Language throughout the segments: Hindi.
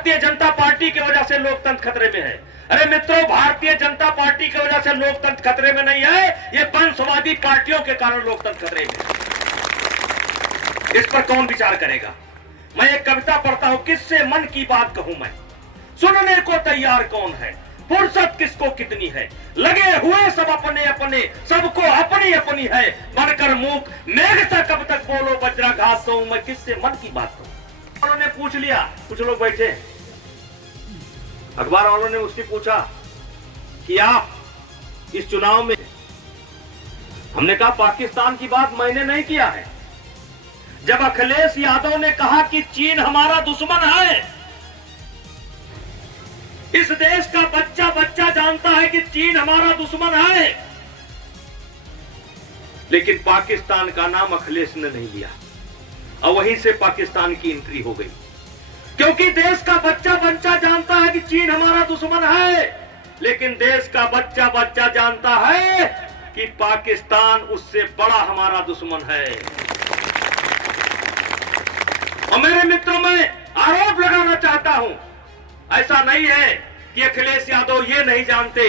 भारतीय जनता पार्टी की वजह से लोकतंत्र खतरे में है। अरे मित्रों, भारतीय जनता पार्टी की वजह से लोकतंत्र खतरे में नहीं है, ये वंशवादी पार्टियों के कारण लोकतंत्र खतरे में है। इस पर कौन विचार करेगा? मैं एक कविता पढ़ता हूं, किससे मन की बात कहूं मैं, सुनने को तैयार कौन है, फुर्सत किसको कितनी है, लगे हुए सब अपने अपने, सबको अपनी अपनी है, बनकर मूक मेघ सा कब तक बोलो वज्राघात तो मैं किससे मन की बात कहूं। उन्होंने पूछ लिया, कुछ लोग बैठे अखबार वालों ने उससे पूछा कि आप इस चुनाव में, हमने कहा पाकिस्तान की बात मैंने नहीं किया है। जब अखिलेश यादव ने कहा कि चीन हमारा दुश्मन है, इस देश का बच्चा बच्चा जानता है कि चीन हमारा दुश्मन है, लेकिन पाकिस्तान का नाम अखिलेश ने नहीं लिया और वहीं से पाकिस्तान की एंट्री हो गई। क्योंकि देश का बच्चा बच्चा जानता है कि चीन हमारा दुश्मन है, लेकिन देश का बच्चा बच्चा जानता है कि पाकिस्तान उससे बड़ा हमारा दुश्मन है। और मेरे मित्रों, मैं आरोप लगाना चाहता हूं, ऐसा नहीं है कि अखिलेश यादव ये नहीं जानते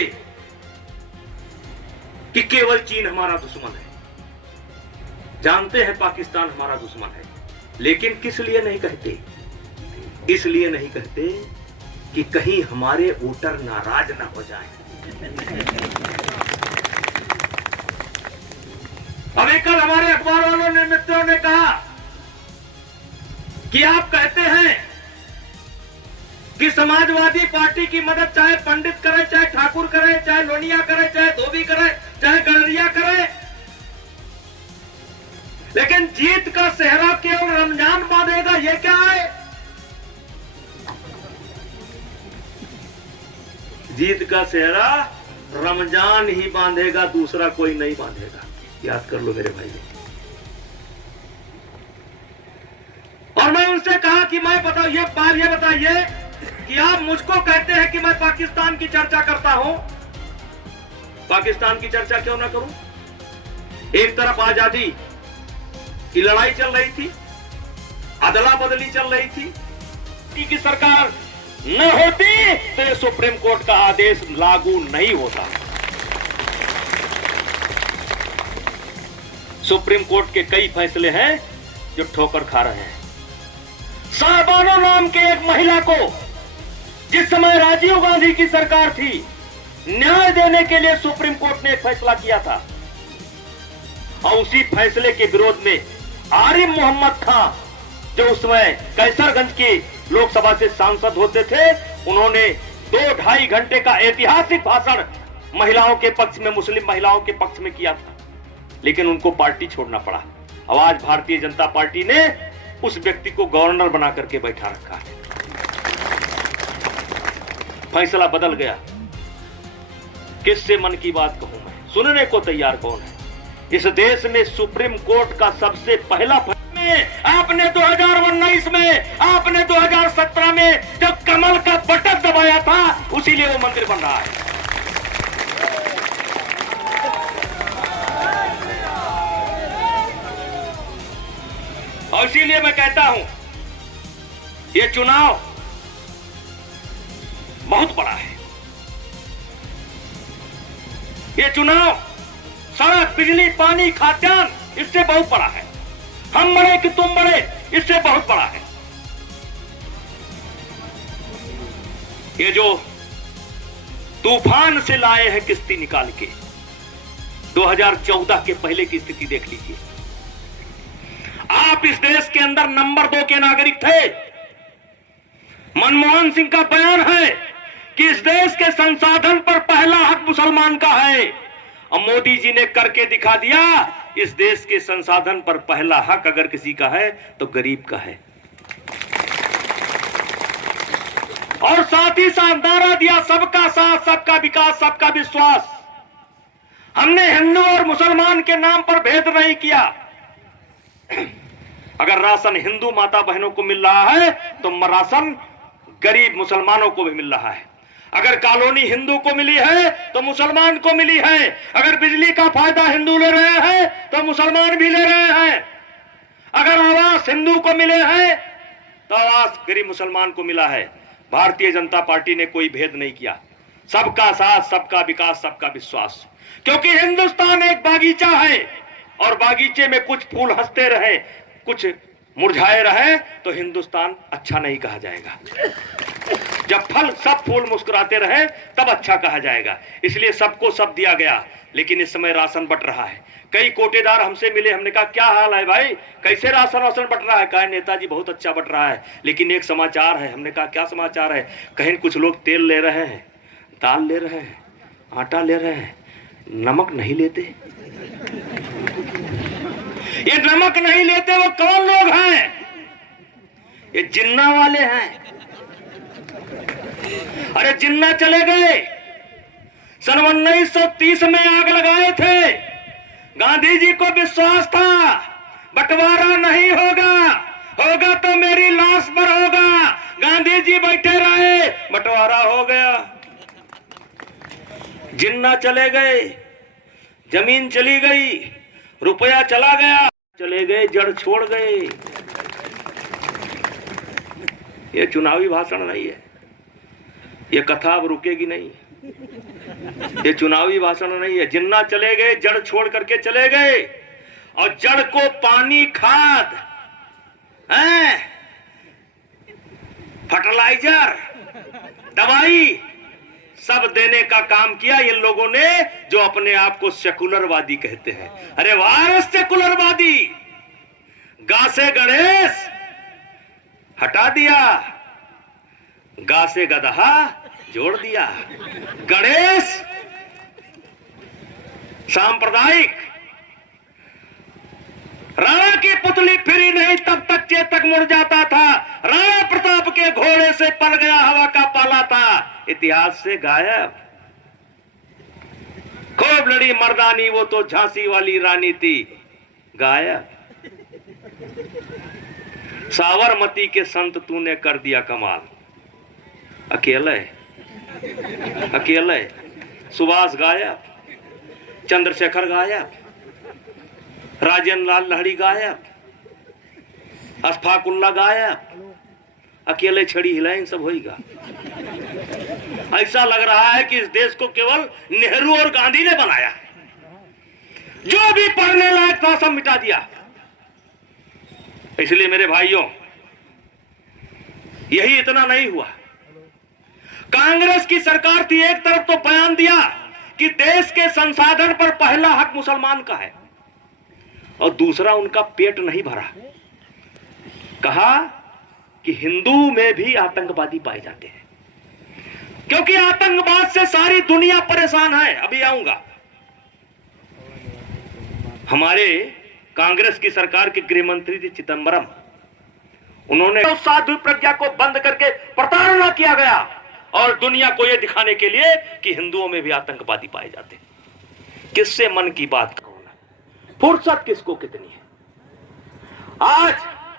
कि केवल चीन हमारा दुश्मन है, जानते हैं पाकिस्तान हमारा दुश्मन है, लेकिन किस लिए नहीं कहते? इसलिए नहीं कहते कि कहीं हमारे वोटर नाराज ना हो जाएं। अभी कल हमारे अखबार वालों ने, मित्रों ने कहा कि आप कहते हैं कि समाजवादी पार्टी की मदद चाहे पंडित करे, चाहे ठाकुर करे, चाहे लोनिया करे, चाहे धोबी करे, चाहे गणरिया करे, लेकिन जीत का सेहरा केवल रमजान बांधेगा, ये क्या है? जीत का सेहरा रमजान ही बांधेगा, दूसरा कोई नहीं बांधेगा। याद कर लो मेरे भाई। और मैं उनसे कहा कि मैं ये बताइए कि आप मुझको कहते हैं कि मैं पाकिस्तान की चर्चा करता हूं, पाकिस्तान की चर्चा क्यों ना करूं? एक तरफ आजादी की लड़ाई चल रही थी, अदला बदली चल रही थी कि सरकार न होती तो सुप्रीम कोर्ट का आदेश लागू नहीं होता। सुप्रीम कोर्ट के कई फैसले हैं जो ठोकर खा रहे हैं। साहबानो नाम के एक महिला को जिस समय राजीव गांधी की सरकार थी, न्याय देने के लिए सुप्रीम कोर्ट ने एक फैसला किया था, और उसी फैसले के विरोध में आरिफ मोहम्मद खान, जो उस समय कैसरगंज के लोकसभा से सांसद होते थे, उन्होंने 2-2.5 घंटे का ऐतिहासिक भाषण महिलाओं के पक्ष में, मुस्लिम महिलाओं के पक्ष में किया था, लेकिन उनको पार्टी छोड़ना पड़ा। अब आज भारतीय जनता पार्टी ने उस व्यक्ति को गवर्नर बना करके बैठा रखा है। फैसला बदल गया। किससे मन की बात कहूं मैं, सुनने को तैयार कौन है? इस देश में सुप्रीम कोर्ट का सबसे पहला आपने 2019 में, आपने 2017 में जब कमल का बटन दबाया था, उसीलिए वो मंदिर बन रहा है। और इसीलिए मैं कहता हूं, ये चुनाव बहुत बड़ा है। ये चुनाव सड़क, बिजली, पानी, खाद्यान्न, इससे बहुत बड़ा है। हम बड़े कि तुम बड़े, इससे बहुत बड़ा है। ये जो तूफान से लाए हैं किश्ती निकाल के, 2014 के पहले की स्थिति देख लीजिए। आप इस देश के अंदर नंबर 2 के नागरिक थे। मनमोहन सिंह का बयान है कि इस देश के संसाधन पर पहला हक मुसलमान का है, और मोदी जी ने करके दिखा दिया, इस देश के संसाधन पर पहला हक अगर किसी का है तो गरीब का है। और साथ ही साथ नारा दिया, सबका साथ, सबका विकास, सबका विश्वास। हमने हिंदू और मुसलमान के नाम पर भेद नहीं किया। अगर राशन हिंदू माता बहनों को मिल रहा है तो राशन गरीब मुसलमानों को भी मिल रहा है। अगर कॉलोनी हिंदू को मिली है तो मुसलमान को मिली है। अगर बिजली का फायदा हिंदू ले रहे हैं तो मुसलमान भी ले रहे हैं। अगर आवास हिंदू को मिले हैं तो आवास गरीब मुसलमान को मिला है। भारतीय जनता पार्टी ने कोई भेद नहीं किया। सबका साथ, सबका विकास, सबका विश्वास। क्योंकि हिंदुस्तान एक बागीचा है और बागीचे में कुछ फूल हंसते रहे, कुछ मुरझाए रहे तो हिंदुस्तान अच्छा नहीं कहा जाएगा। जब सब फूल मुस्कुराते रहे तब अच्छा कहा जाएगा। इसलिए सबको सब दिया गया। लेकिन इस समय राशन बंट रहा है। कई कोटेदार हमसे मिले, हमने कहा क्या हाल है भाई, कैसे राशन बंट रहा है? कहा नेताजी बहुत अच्छा बंट रहा है, लेकिन एक समाचार है। हमने कहा क्या समाचार है? कहीं कुछ लोग तेल ले रहे हैं, दाल ले रहे हैं, आटा ले रहे हैं, नमक नहीं लेते। ये नमक नहीं लेते वो कौन लोग हैं? ये जिन्ना वाले हैं। अरे जिन्ना चले गए, सन 1930 में आग लगाए थे। गांधी जी को विश्वास था बंटवारा नहीं होगा, होगा तो मेरी लाश पर होगा। गांधी जी बैठे रहे, बंटवारा हो गया। जिन्ना चले गए, जमीन चली गई, रुपया चला गया, चले गए, जड़ छोड़ गए। ये चुनावी भाषण नहीं है, ये कथा अब रुकेगी नहीं। ये चुनावी भाषण नहीं है। जिन्ना चले गए, जड़ छोड़ करके चले गए, और जड़ को पानी, खाद, फर्टिलाइजर, दवाई सब देने का काम किया इन लोगों ने, जो अपने आप को सेकुलरवादी कहते हैं। अरे वाह सेकुलरवादी! गा से गणेश हटा दिया, गा से गदहा जोड़ दिया। गणेश सांप्रदायिक, राणा की पुतली फिरी नहीं तब तक चेतक मुड़ जाता था। राणा प्रताप के घोड़े से पल गया हवा का पाला था, इतिहास से गायब। खूब लड़ी मर्दानी, वो तो झांसी वाली रानी थी, गायब। साबरमती के संत तूने कर दिया कमाल, अकेले अकेले। सुभाष गायब, चंद्रशेखर गायब, राजेंद्र लाल लहड़ी गायब, अशफाकुल्ला गायब, अकेले छड़ी हिलाइन सब होगा। ऐसा लग रहा है कि इस देश को केवल नेहरू और गांधी ने बनाया, जो भी पढ़ने लायक था सब मिटा दिया। इसलिए मेरे भाइयों, यही इतना नहीं हुआ। कांग्रेस की सरकार थी, एक तरफ तो बयान दिया कि देश के संसाधन पर पहला हक मुसलमान का है, और दूसरा उनका पेट नहीं भरा। कहा कि हिंदू में भी आतंकवादी पाए जाते हैं, क्योंकि आतंकवाद से सारी दुनिया परेशान है। अभी आऊंगा। हमारे कांग्रेस की सरकार के गृह मंत्री थे चिदंबरम, उन्होंने उस साधु प्रज्ञा को बंद करके प्रताड़ना किया गया, और दुनिया को यह दिखाने के लिए कि हिंदुओं में भी आतंकवादी पाए जाते हैं। किससे मन की बात करो ना, फुर्सत किसको कितनी है। आज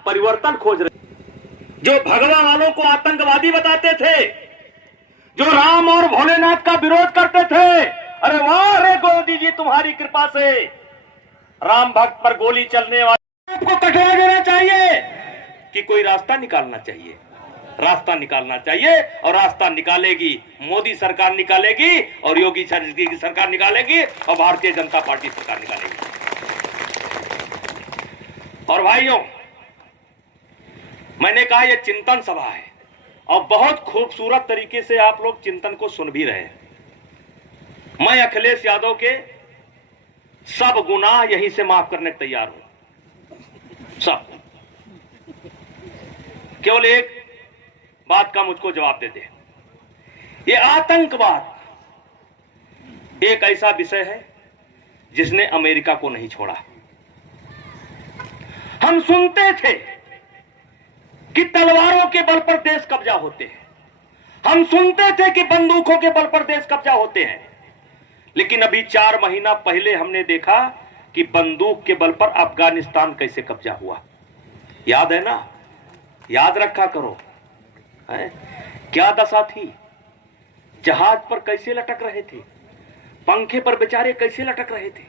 परिवर्तन खोज रहे, जो भगवा वालों को आतंकवादी बताते थे, जो राम और भोलेनाथ का विरोध करते थे, अरे वाह रे गोदी जी, तुम्हारी कृपा से राम भक्त पर गोली चलने वाले को कटवा देना चाहिए कि कोई रास्ता निकालना चाहिए। रास्ता निकालना चाहिए, और रास्ता निकालेगी मोदी सरकार, निकालेगी, और योगी की सरकार निकालेगी, और भारतीय जनता पार्टी सरकार निकालेगी। और भाइयों, मैंने कहा यह चिंतन सभा है, और बहुत खूबसूरत तरीके से आप लोग चिंतन को सुन भी रहे हैं। मैं अखिलेश यादव के सब गुनाह यहीं से माफ करने तैयार हूं, सब। केवल एक बात का मुझको जवाब दे दे। ये आतंकवाद एक ऐसा विषय है जिसने अमेरिका को नहीं छोड़ा। हम सुनते थे कि तलवारों के बल पर देश कब्जा होते हैं, हम सुनते थे कि बंदूकों के बल पर देश कब्जा होते हैं, लेकिन अभी 4 महीना पहले हमने देखा कि बंदूक के बल पर अफगानिस्तान कैसे कब्जा हुआ। याद है ना? याद रखा करो है? क्या दशा थी, जहाज पर कैसे लटक रहे थे, पंखे पर बेचारे कैसे लटक रहे थे,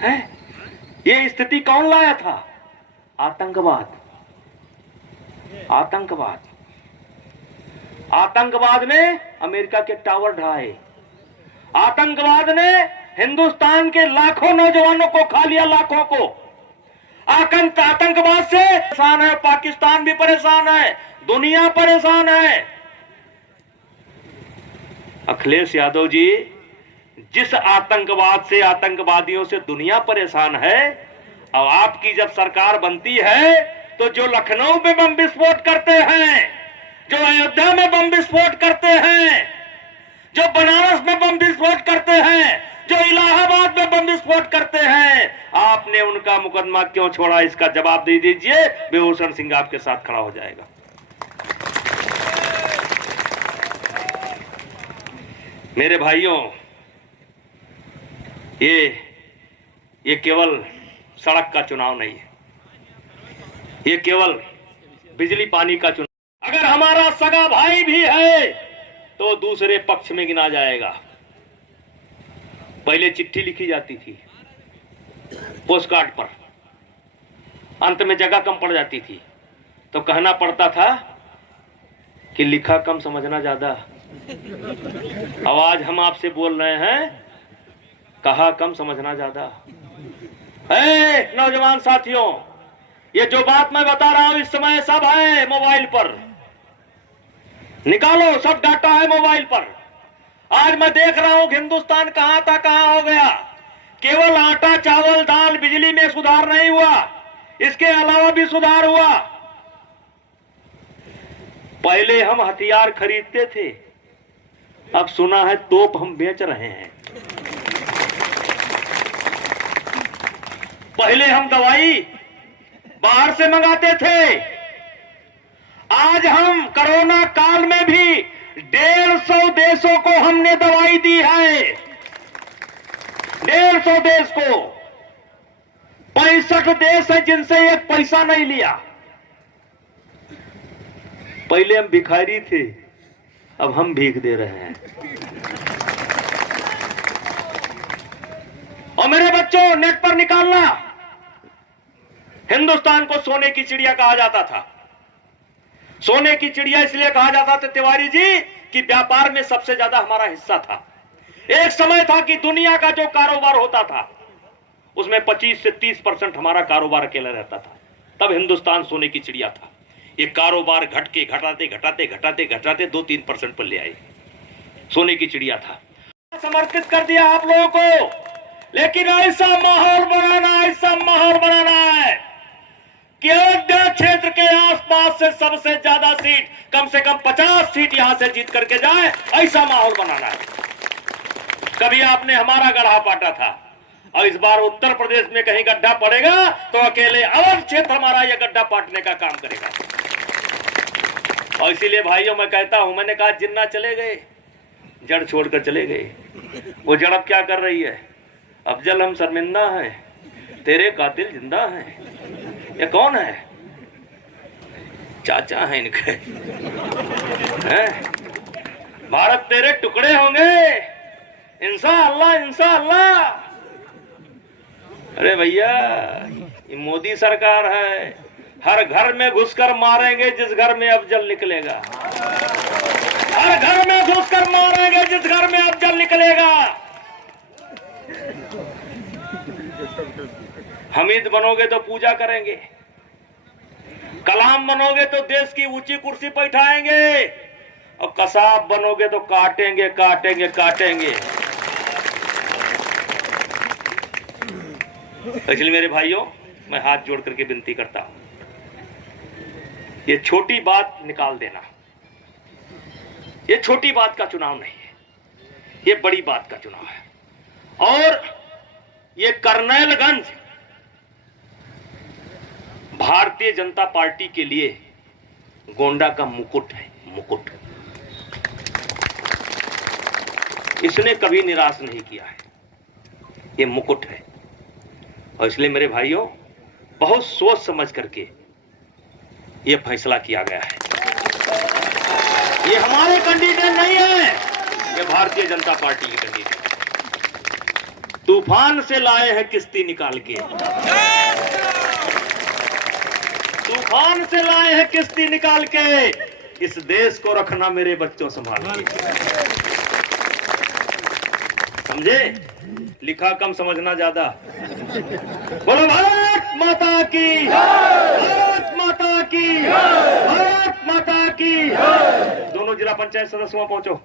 हैं? ये स्थिति कौन लाया था? आतंकवाद। आतंकवाद। आतंकवाद ने अमेरिका के टावर ढाए, आतंकवाद ने हिंदुस्तान के लाखों नौजवानों को खा लिया, लाखों को। आतंकवाद से परेशान है, पाकिस्तान भी परेशान है, दुनिया परेशान है। अखिलेश यादव जी, जिस आतंकवाद से, आतंकवादियों से दुनिया परेशान है, अब आपकी जब सरकार बनती है तो जो लखनऊ में बम विस्फोट करते हैं, जो अयोध्या में बम विस्फोट करते हैं, जो बनारस में बम विस्फोट करते हैं, जो इलाहाबाद में बम विस्फोट करते हैं, आपने उनका मुकदमा क्यों छोड़ा? इसका जवाब दे दीजिए। विभूषण सिंह आपके साथ खड़ा हो जाएगा। मेरे भाइयों, ये केवल सड़क का चुनाव नहीं है, ये केवल बिजली पानी का चुनाव। अगर हमारा सगा भाई भी है तो दूसरे पक्ष में गिना जाएगा। पहले चिट्ठी लिखी जाती थी पोस्ट कार्ड पर, अंत में जगह कम पड़ जाती थी तो कहना पड़ता था कि लिखा कम समझना ज्यादा। अब आज हम आपसे बोल रहे हैं, कहा कम समझना ज्यादा। नौजवान साथियों, ये जो बात मैं बता रहा हूं इस समय सब है मोबाइल पर, निकालो, सब डाटा है मोबाइल पर। आज मैं देख रहा हूं हिंदुस्तान कहां था कहां हो गया। केवल आटा, चावल, दाल, बिजली में सुधार नहीं हुआ, इसके अलावा भी सुधार हुआ। पहले हम हथियार खरीदते थे, अब सुना है तोप हम बेच रहे हैं। पहले हम दवाई बाहर से मंगाते थे, आज हम कोरोना काल में भी 150 देशों को हमने दवाई दी है। 150 देश को, 65 देश हैं जिनसे एक पैसा नहीं लिया। पहले हम भिखारी थे, अब हम भीख दे रहे हैं। और मेरे बच्चों, नेट पर निकालना, हिंदुस्तान को सोने की चिड़िया कहा जाता था। सोने की चिड़िया इसलिए कहा जाता था तिवारी जी कि व्यापार में सबसे ज्यादा हमारा हिस्सा था। एक समय था कि दुनिया का जो कारोबार होता था उसमें 25 से 30% हमारा कारोबार अकेला रहता था। तब हिंदुस्तान सोने की चिड़िया था। ये कारोबार घट के घटाते 2-3% पर ले आए, सोने की चिड़िया था। समर्पित कर दिया आप लोगों को, लेकिन ऐसा माहौल बनाना है कि अयोध्या क्षेत्र के आसपास से सबसे ज्यादा सीट, कम से कम 50 सीट यहां से जीत करके जाए, ऐसा माहौल बनाना है। कभी आपने हमारा गढ़ा पाटा था, और इस बार उत्तर प्रदेश में कहीं गड्ढा पड़ेगा तो अकेले अवध क्षेत्र हमारा यह गड्ढा पाटने का काम करेगा। और इसीलिए भाइयों मैं कहता हूं, मैंने कहा जिन्ना चले गए, जड़ छोड़कर चले गए। वो जड़ अब क्या कर रही है? अफजल हम शर्मिंदा हैं, तेरे कातिल जिंदा हैं। ये कौन है? चाचा है इनके, हैं? भारत तेरे टुकड़े होंगे, इंशाअल्लाह इंशाअल्लाह। अरे भैया, ये मोदी सरकार है, हर घर में घुसकर मारेंगे जिस घर में अफजल निकलेगा। हर घर में घुसकर मारेंगे जिस घर में अफजल निकलेगा। हमीद बनोगे तो पूजा करेंगे, कलाम बनोगे तो देश की ऊंची कुर्सी पर बैठाएंगे, और कसाब बनोगे तो काटेंगे काटेंगे काटेंगे। इसलिए मेरे भाइयों, मैं हाथ जोड़ करके विनती करता हूं, ये छोटी बात निकाल देना। ये छोटी बात का चुनाव नहीं है, ये बड़ी बात का चुनाव है। और ये करनैलगंज भारतीय जनता पार्टी के लिए गोंडा का मुकुट है, मुकुट। इसने कभी निराश नहीं किया है, ये मुकुट है। और इसलिए मेरे भाइयों, बहुत सोच समझ करके ये फैसला किया गया है। ये हमारे कैंडिडेट नहीं है, ये भारतीय जनता पार्टी के कैंडिडेट। तूफान से लाए हैं किश्ती निकाल के, तूफान से लाए हैं किश्ती निकाल के, इस देश को रखना मेरे बच्चों संभाल के। समझे? लिखा कम समझना ज्यादा। बोलो भारत माता की, भारत माता की, भारत माता की। दोनों जिला पंचायत सदस्य वहां पहुंचो।